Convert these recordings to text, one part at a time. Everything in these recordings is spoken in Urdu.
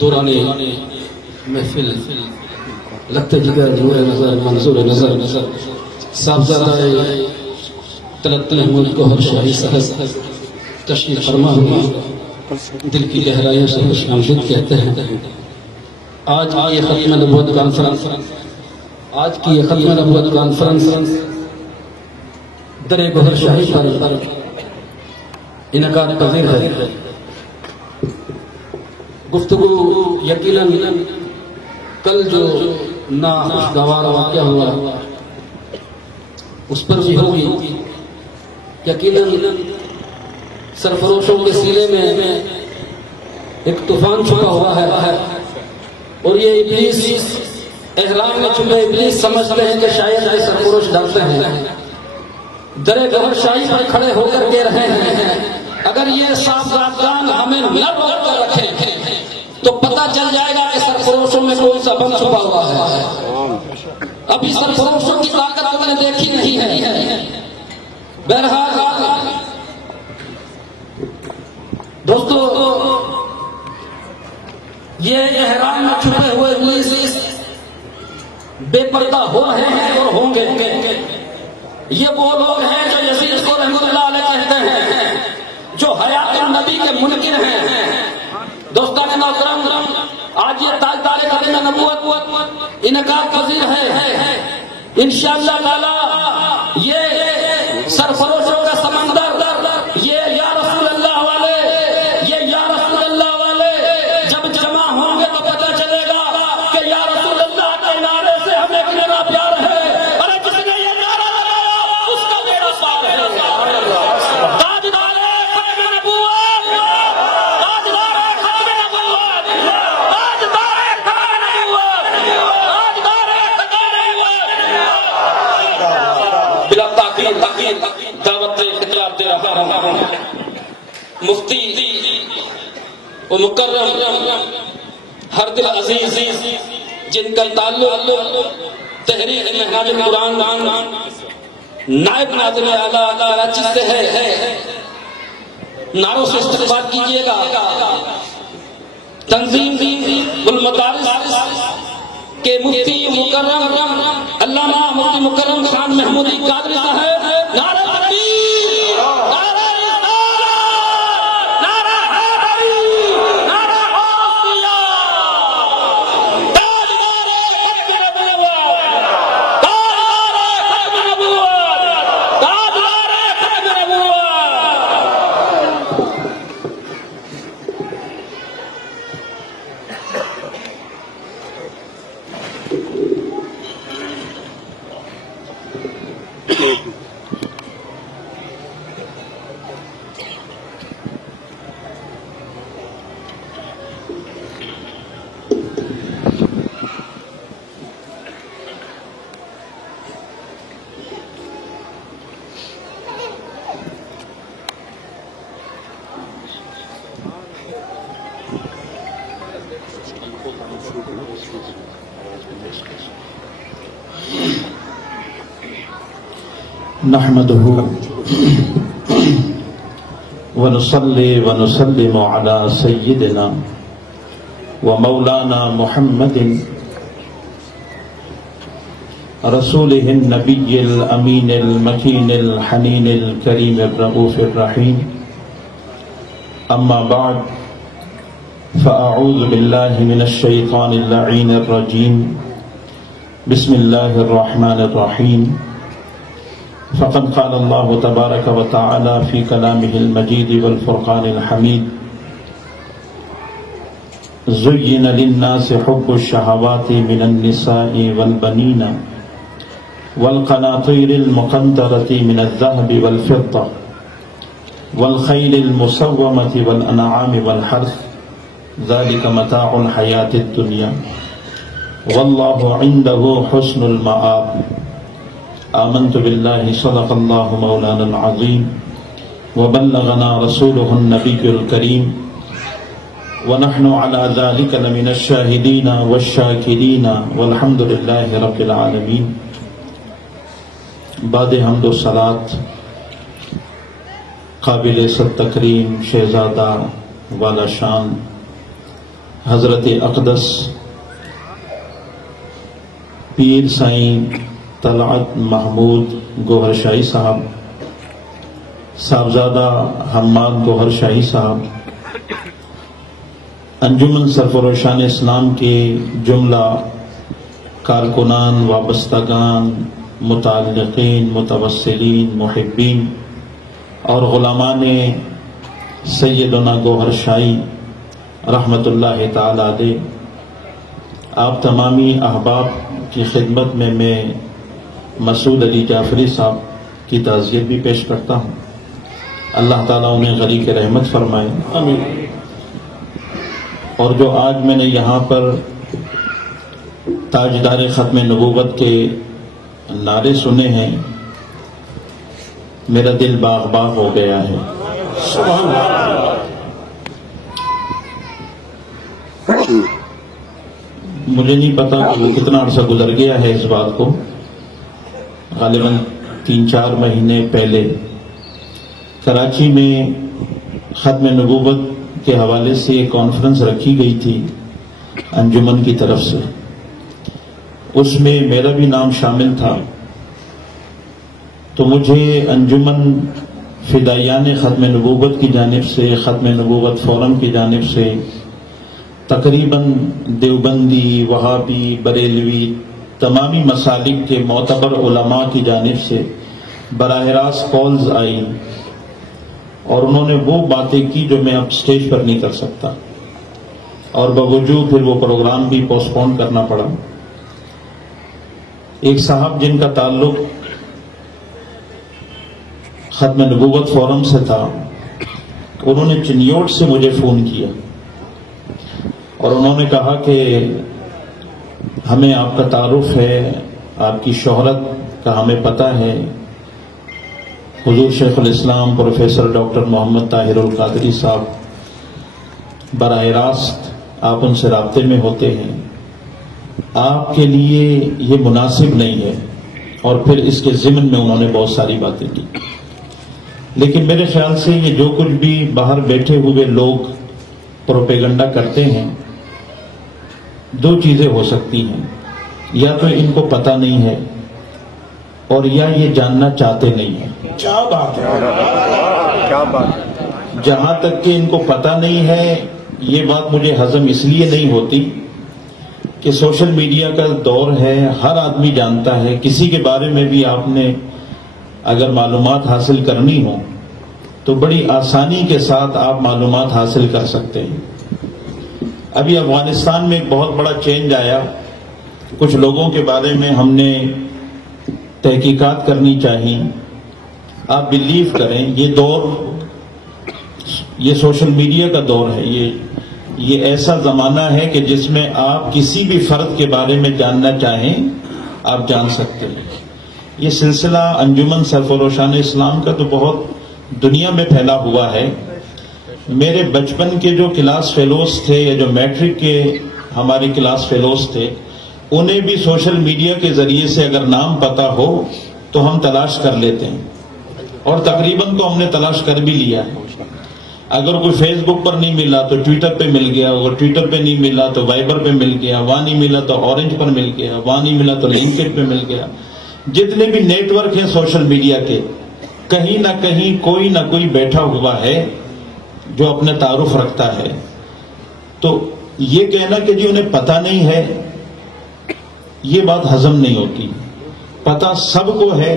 دوران محفل لگتے جگر نور نظر منظور نظر صاحبزادہ تلتل احمد گوہر شاہی صاحب تشریف فرما ہوئی دل کی گہرائیوں سے خوش آمدید کہتے ہیں۔ آج یہ ختم نبوت کانفرنس در گوہر شاہی پر انعقاد پذیر ہے۔ گفتگو یقیناً کل جو ناخوشگوار واقعہ ہوا اس پر بھی ہوگی۔ یقیناً سرفروشوں کے سینے میں ایک طوفان چھپا ہوا ہے اور یہ ابلیس احرام میں چھپے ابلیس سمجھتے ہیں کہ شاید یہ سرفروش ڈالتے ہیں، در گوہر شاہی پر کھڑے ہو کر کہہ رہے ہیں اگر یہ صاحبزادگان ہمیں نہ روک کر رکھے تو پتہ چل جائے گا کہ سرفروشوں میں کون سا بم چھپا ہوا ہے۔ ابھی سرفروشوں کی طاقت ہم نے دیکھی نہیں ہے۔ بہرحال دوستو، یہ احرام میں چھپے ہوئے ابلیس بے پردہ ہو رہے ہیں اور ہوں گے۔ یہ وہ لوگ ہیں جو یزید کو رحمۃ اللہ علیہ کہتے ہیں، جو حیات النبی کے منکر ہیں۔ دوستان محترم، آج یہ تاجدار ختم نبوت انعقاد پذیر ہے۔ انشاءاللہ تعالی یہ سرفروشوں کا سمندر، یہ یا رسول اللہ والے، یہ یا رسول اللہ والے جب جمع ہوں گے تو پتہ چلے گا کہ یا رسول اللہ کے نعرے سے ہمیں کتنا پیار ہے، اور جس نے یہ نعرہ لگایا اس کا میرا پار ہے۔ تاجدار ختم نبوت، تاجدار ختم نبوت، تاجدار ختم نبوت، تاجدار ختم نبوت۔ بلا تاخیر دعوت خطاب دے رہا ہوں مفتی و مکرم ہر دل عزیز، جن کا تعلق تحریک منہاج القرآن نائب ناظم اعلیٰ کراچی سے ہے، نعروں سے استقبال کیجیے گا۔ تنظیم المدارس کے مفتی مکرم علامہ مفتی مکرم خان محمودی قادری صاحب، نعرہ تکبیر، نعرہ نحمده ونصلي ونسلم على سيدنا ومولانا محمد رسوله النبي الأمين المكين الحنين الكريم الرؤوف الرحيم. أما بعد، فأعوذ بالله من الشيطان اللعين الرجيم. بسم الله الرحمن الرحيم. فقد قال الله تبارك وتعالى في كلامه المجيد والفرقان الحميد: زين للناس حب الشهوات من النساء والبنين والقناطير المقنطرة من الذهب والفضة والخيل المسومة والأنعام والحرث ذلك متاع الحياة الدنيا والله عنده حسن المآب. آمنت بالله صدق الله مولانا العظيم وبلغنا رسوله النبي الكريم ونحن على ذلك لمن الشاهدين والشاكرين والحمد لله رب العالمين. بعد حمد و صلات قابل صد تکریم شہزادہ والا شان حضرت اقدس پیر سائیں طلعت محمود گوہر شاہی صاحب، صاحبزادہ حماد گوہر شاہی صاحب، انجمن سرفروشان اسلام کے جملہ کارکنان، وابستگان، متعلقین، متوسلین، محبین اور غلامان سیدنا گوہر شاہی رحمت اللہ تعالی علیہ، آپ تمامی احباب کی خدمت میں مسعود علی جعفری صاحب کی تعزیت بھی پیش کرتا ہوں۔ اللہ تعالیٰ انہیں غریق رحمت فرمائے، آمین۔ اور جو آج میں نے یہاں پر تاجدار ختم نبوت کے نعرے سنے ہیں، میرا دل باغ باغ ہو گیا ہے۔ سبحان اللہ۔ مجھے نہیں پتا کہ وہ کتنا عرصہ گزر گیا ہے اس بات کو، غالباً 3-4 مہینے پہلے کراچی میں ختم نبوت کے حوالے سے ایک کانفرنس رکھی گئی تھی انجمن کی طرف سے، اس میں میرا بھی نام شامل تھا۔ تو مجھے انجمن فدائیان ختم نبوت کی جانب سے، ختم نبوت فورم کی جانب سے تقریباً دیوبندی، وہابی، بریلوی، تمامی مسالک کے معتبر علماء کی جانب سے براہ راست کالز آئی، اور انہوں نے وہ باتیں کی جو میں اب سٹیج پر نہیں کر سکتا، اور باوجود پھر وہ پروگرام بھی پوسٹ پون کرنا پڑا۔ ایک صاحب جن کا تعلق ختم نبوت فورم سے تھا، انہوں نے چنیوٹ سے مجھے فون کیا اور انہوں نے کہا کہ ہمیں آپ کا تعارف ہے، آپ کی شہرت کا ہمیں پتہ ہے، حضور شیخ الاسلام پروفیسر ڈاکٹر محمد طاہر القادری صاحب براہ راست آپ ان سے رابطے میں ہوتے ہیں، آپ کے لیے یہ مناسب نہیں ہے، اور پھر اس کے ضمن میں انہوں نے بہت ساری باتیں کی۔ لیکن میرے خیال سے یہ جو کچھ بھی باہر بیٹھے ہوئے لوگ پروپیگنڈا کرتے ہیں، 2 چیزیں ہو سکتی ہیں، یا تو ان کو پتہ نہیں ہے اور یا یہ جاننا چاہتے نہیں ہیں۔ کیا بات ہے، کیا بات۔ جہاں تک کہ ان کو پتہ نہیں ہے، یہ بات مجھے ہضم اس لیے نہیں ہوتی کہ سوشل میڈیا کا دور ہے، ہر آدمی جانتا ہے، کسی کے بارے میں بھی آپ نے اگر معلومات حاصل کرنی ہو تو بڑی آسانی کے ساتھ آپ معلومات حاصل کر سکتے ہیں۔ ابھی افغانستان میں ایک بہت بڑا چینج آیا، کچھ لوگوں کے بارے میں ہم نے تحقیقات کرنی چاہیے۔ آپ بلیو کریں، یہ دور، یہ سوشل میڈیا کا دور ہے، یہ ایسا زمانہ ہے کہ جس میں آپ کسی بھی فرد کے بارے میں جاننا چاہیں آپ جان سکتے ہیں۔ یہ سلسلہ انجمن سرفروشان اسلام کا تو بہت دنیا میں پھیلا ہوا ہے۔ میرے بچپن کے جو کلاس فیلوز تھے یا جو میٹرک کے ہماری کلاس فیلوز تھے، انہیں بھی سوشل میڈیا کے ذریعے سے اگر نام پتہ ہو تو ہم تلاش کر لیتے ہیں، اور تقریباً تو ہم نے تلاش کر بھی لیا ہے۔ اگر کوئی فیس بک پر نہیں ملا تو ٹویٹر پہ مل گیا، اگر ٹویٹر پہ نہیں ملا تو وائبر پہ مل گیا، وہاں نہیں ملا تو اورنج پر مل گیا، وہاں نہیں ملا تو لنکڈ پہ مل گیا۔ جتنے بھی نیٹ ورک ہیں سوشل میڈیا کے، کہیں نہ کہیں کوئی نہ کوئی بیٹھا ہوا ہے جو اپنا تعارف رکھتا ہے۔ تو یہ کہنا کہ جی انہیں پتہ نہیں ہے، یہ بات ہضم نہیں ہوتی۔ پتہ سب کو ہے،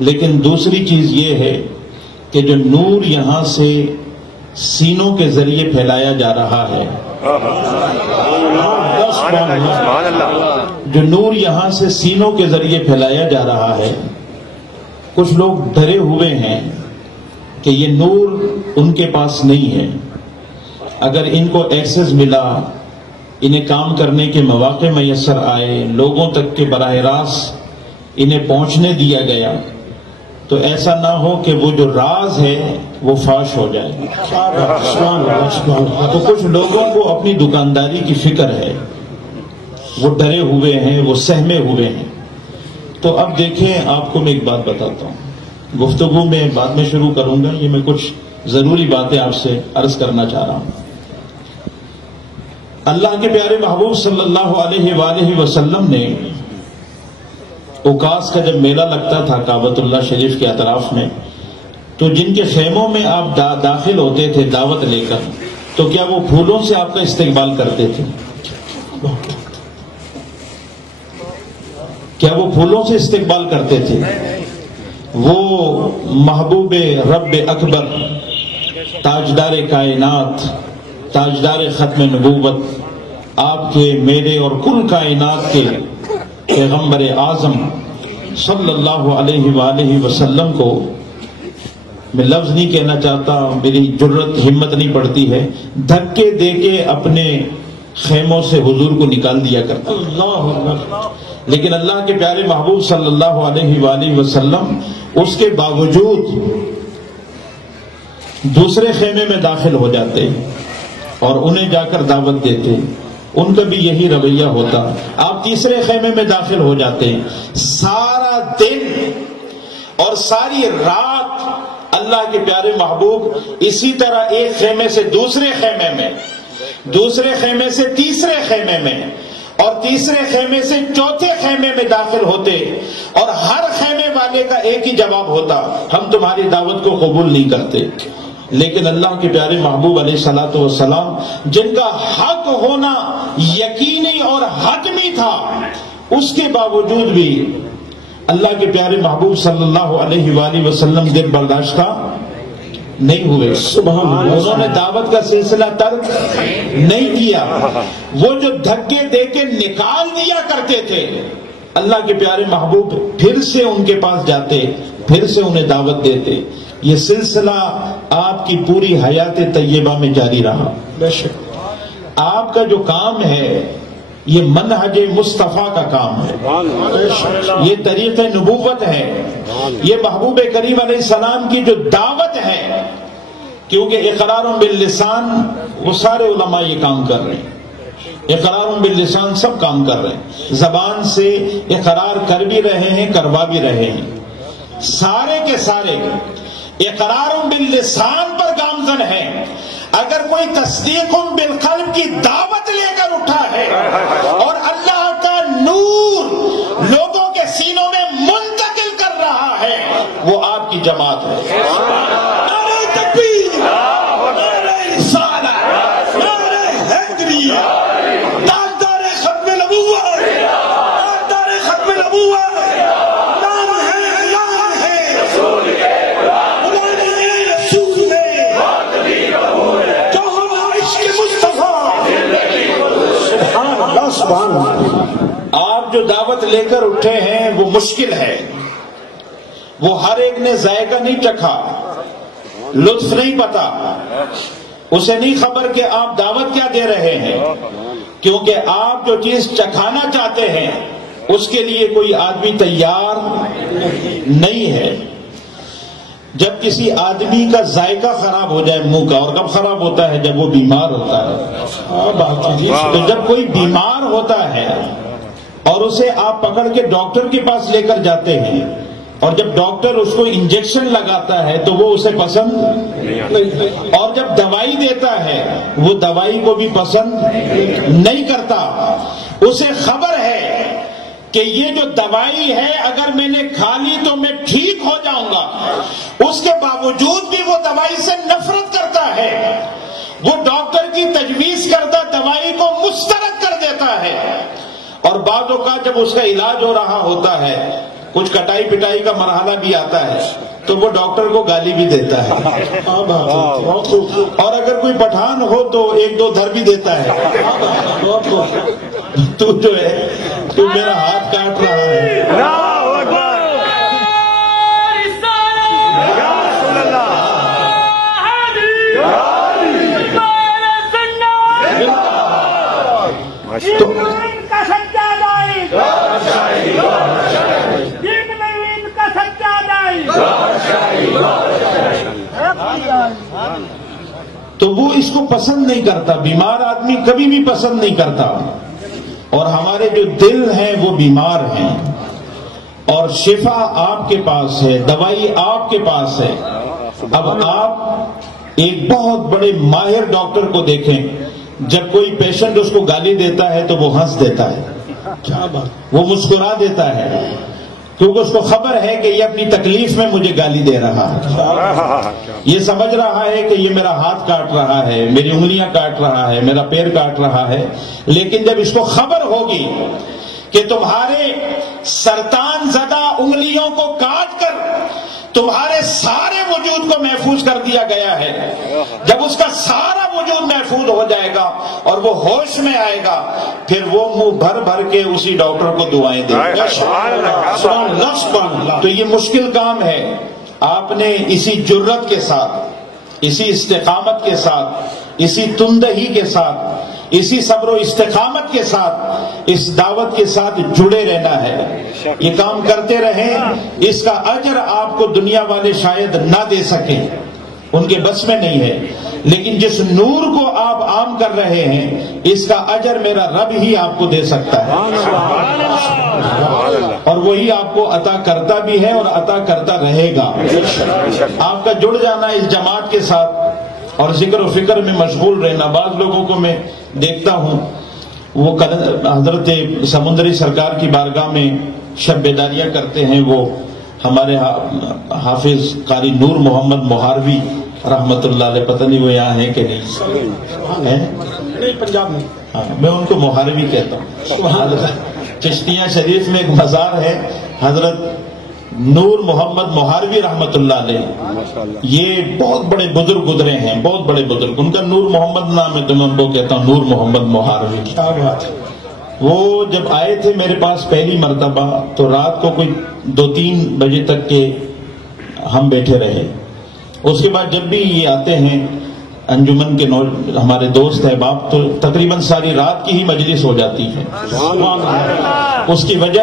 لیکن دوسری چیز یہ ہے کہ جو نور یہاں سے سینوں کے ذریعے پھیلایا جا رہا ہے، جو نور یہاں سے سینوں کے ذریعے پھیلایا جا رہا ہے، کچھ لوگ ڈرے ہوئے ہیں کہ یہ نور ان کے پاس نہیں ہے۔ اگر ان کو ایکسس ملا، انہیں کام کرنے کے مواقع میسر آئے، لوگوں تک کے براہ راست انہیں پہنچنے دیا گیا، تو ایسا نہ ہو کہ وہ جو راز ہے وہ فاش ہو جائے۔ تو کچھ لوگوں کو اپنی دکانداری کی فکر ہے، وہ ڈرے ہوئے ہیں، وہ سہمے ہوئے ہیں۔ تو اب دیکھیں، آپ کو میں ایک بات بتاتا ہوں، گفتگو میں بعد میں شروع کروں گا، یہ میں کچھ ضروری باتیں آپ سے عرض کرنا چاہ رہا ہوں۔ اللہ کے پیارے محبوب صلی اللہ علیہ وآلہ وسلم نے اوکاس کا جب میلہ لگتا تھا کعبۃ اللہ شریف کے اطراف میں، تو جن کے خیموں میں آپ داخل ہوتے تھے دعوت لے کر، تو کیا وہ پھولوں سے آپ کا استقبال کرتے تھے؟ کیا وہ پھولوں سے استقبال کرتے تھے؟ وہ محبوب رب اکبر، تاجدار کائنات، تاجدار ختم نبوت، آپ کے میرے اور کل کائنات کے پیغمبر اعظم صلی اللہ علیہ وآلہ وسلم کو میں لفظ نہیں کہنا چاہتا، میری جرت ہمت نہیں پڑتی ہے، دھکے دے کے اپنے خیموں سے حضور کو نکال دیا کرتا۔ لیکن اللہ کے پیارے محبوب صلی اللہ علیہ وآلہ وسلم اس کے باوجود دوسرے خیمے میں داخل ہو جاتے اور انہیں جا کر دعوت دیتے، ان کا بھی یہی رویہ ہوتا۔ آپ تیسرے خیمے میں داخل ہو جاتے، سارا دن اور ساری رات اللہ کے پیارے محبوب اسی طرح ایک خیمے سے دوسرے خیمے میں، دوسرے خیمے سے تیسرے خیمے میں، اور تیسرے خیمے سے چوتھے خیمے میں داخل ہوتے، اور ہر خیمے والے کا ایک ہی جواب ہوتا، ہم تمہاری دعوت کو قبول نہیں کرتے۔ لیکن اللہ کے پیارے محبوب علیہ الصلوۃ والسلام جن کا حق ہونا یقینی اور حتمی تھا، اس کے باوجود بھی اللہ کے پیارے محبوب صلی اللہ علیہ وآلہ وسلم دل برداشت کا نہیں ہوئے۔ انہوں نے دعوت کا سلسلہ ترک نہیں کیا۔ وہ جو دھکے دے کے نکال دیا کرتے تھے، اللہ کے پیارے محبوب پھر سے ان کے پاس جاتے، پھر سے انہیں دعوت دیتے۔ یہ سلسلہ آپ کی پوری حیات طیبہ میں جاری رہا۔ آپ کا جو کام ہے یہ منہج مصطفیٰ کا کام ہے، یہ طریق نبوت ہے، یہ محبوب کریم علیہ السلام کی جو دعوت ہے، کیونکہ اقرار باللسان وہ سارے علماء یہ کام کر رہے ہیں، اقرار باللسان سب کام کر رہے ہیں، زبان سے اقرار کر بھی رہے ہیں، کروا بھی رہے ہیں، سارے کے سارے اقرار باللسان پر گامزن ہے۔ اگر کوئی تصدیق بالقلب کی دعوت لے کر اٹھا ہے اور اللہ کا نور لوگوں کے سینوں میں منتقل کر رہا ہے، وہ آپ کی جماعت ہے۔ نعرہ تکبیر، نعرہ رسالت، نعرہ حیدریہ، تاجدار ختم نبوت، تاجدار ختم نبوت، نام ہے، اعلان ہے، رسول ہے، آپ جو دعوت لے کر اٹھے ہیں وہ مشکل ہے، وہ ہر ایک نے ذائقہ نہیں چکھا، لطف نہیں پتا، اسے نہیں خبر کہ آپ دعوت کیا دے رہے ہیں، کیونکہ آپ جو چیز چکھانا چاہتے ہیں اس کے لیے کوئی آدمی تیار نہیں ہے۔ جب کسی آدمی کا ذائقہ خراب ہو جائے منہ کا، اور کب خراب ہوتا ہے؟ جب وہ بیمار ہوتا ہے۔ تو جب کوئی بیمار ہوتا ہے اور اسے آپ پکڑ کے ڈاکٹر کے پاس لے کر جاتے ہیں، اور جب ڈاکٹر اس کو انجیکشن لگاتا ہے تو وہ اسے پسند نہیں، اور جب دوائی دیتا ہے وہ دوائی کو بھی پسند نہیں کرتا۔ اسے خبر ہے کہ یہ جو دوائی ہے اگر میں نے کھا لی تو میں ٹھیک ہو جاؤں گا، اس کے باوجود بھی وہ دوائی سے نفرت کرتا ہے، وہ ڈاکٹر کی تجویز کردہ دوائی کو مسترد کر دیتا ہے، اور بعض اوقات جب اس کا علاج ہو رہا ہوتا ہے، کچھ کٹائی پٹائی کا مرحلہ بھی آتا ہے، تو وہ ڈاکٹر کو گالی بھی دیتا ہے، اور اگر کوئی پٹھان ہو تو ایک دو دھر بھی دیتا ہے، تو جو ہے تو میرا ہاتھ کاٹ رہا ہے۔ تو وہ اس کو پسند نہیں کرتا، بیمار آدمی کبھی بھی پسند نہیں کرتا، اور ہمارے جو دل ہیں وہ بیمار ہیں، اور شفا آپ کے پاس ہے، دوائی آپ کے پاس ہے۔ اب آپ ایک بہت بڑے ماہر ڈاکٹر کو دیکھیں، جب کوئی پیشنٹ اس کو گالی دیتا ہے تو وہ ہنس دیتا ہے، کیا بات، وہ مسکرا دیتا ہے، کیونکہ اس کو خبر ہے کہ یہ اپنی تکلیف میں مجھے گالی دے رہا ہے، یہ سمجھ رہا ہے کہ یہ میرا ہاتھ کاٹ رہا ہے، میری انگلیاں کاٹ رہا ہے، میرا پیر کاٹ رہا ہے۔ لیکن جب اس کو خبر ہوگی کہ تمہارے سرطان زدہ انگلیوں کو کاٹ کر تمہارے سارے وجود کو محفوظ کر دیا گیا ہے، جب اس کا سارا وجود محفوظ ہو جائے گا اور وہ ہوش میں آئے گا، پھر وہ منہ بھر بھر کے اسی ڈاکٹر کو دعائیں دے گا۔ تو یہ مشکل کام ہے، آپ نے اسی جرت کے ساتھ، اسی استقامت کے ساتھ، اسی تندہی کے ساتھ، اسی صبر و استقامت کے ساتھ اس دعوت کے ساتھ جڑے رہنا ہے۔ یہ کام کرتے رہیں، اس کا اجر آپ کو دنیا والے شاید نہ دے سکیں، ان کے بس میں نہیں ہے، لیکن جس نور کو آپ عام کر رہے ہیں اس کا اجر میرا رب ہی آپ کو دے سکتا ہے، اور وہی آپ کو عطا کرتا بھی ہے اور عطا کرتا رہے گا۔ آپ کا جڑ جانا اس جماعت کے ساتھ اور ذکر و فکر میں مشغول رہنا، بعض لوگوں کو میں دیکھتا ہوں وہ حضرت سمندری سرکار کی بارگاہ میں شب بیداریاں کرتے ہیں، وہ ہمارے حافظ قاری نور محمد مہاروی رحمت اللہ علیہ، پتہ نہیں وہ یہاں ہیں کہ نہیں، پنجاب میں، میں ان کو مہاروی کہتا ہوں۔ چشتیہ شریف میں ایک مزار ہے حضرت نور محمد مہاروی رحمت اللہ علیہ، یہ بہت بڑے بزرگ گزرے ہیں، بہت بڑے بزرگ، ان کا نور محمد نام ہے تو میں ان کو کہتا ہوں نور محمد مہاروی۔ کیا بات ہے، وہ جب آئے تھے میرے پاس پہلی مرتبہ تو رات کو کوئی 2-3 بجے تک کے ہم بیٹھے رہے، اس کے بعد جب بھی یہ آتے ہیں انجمن کے ہمارے دوست احباب تو تقریباً ساری رات کی ہی مجلس ہو جاتی ہے۔ اس کی وجہ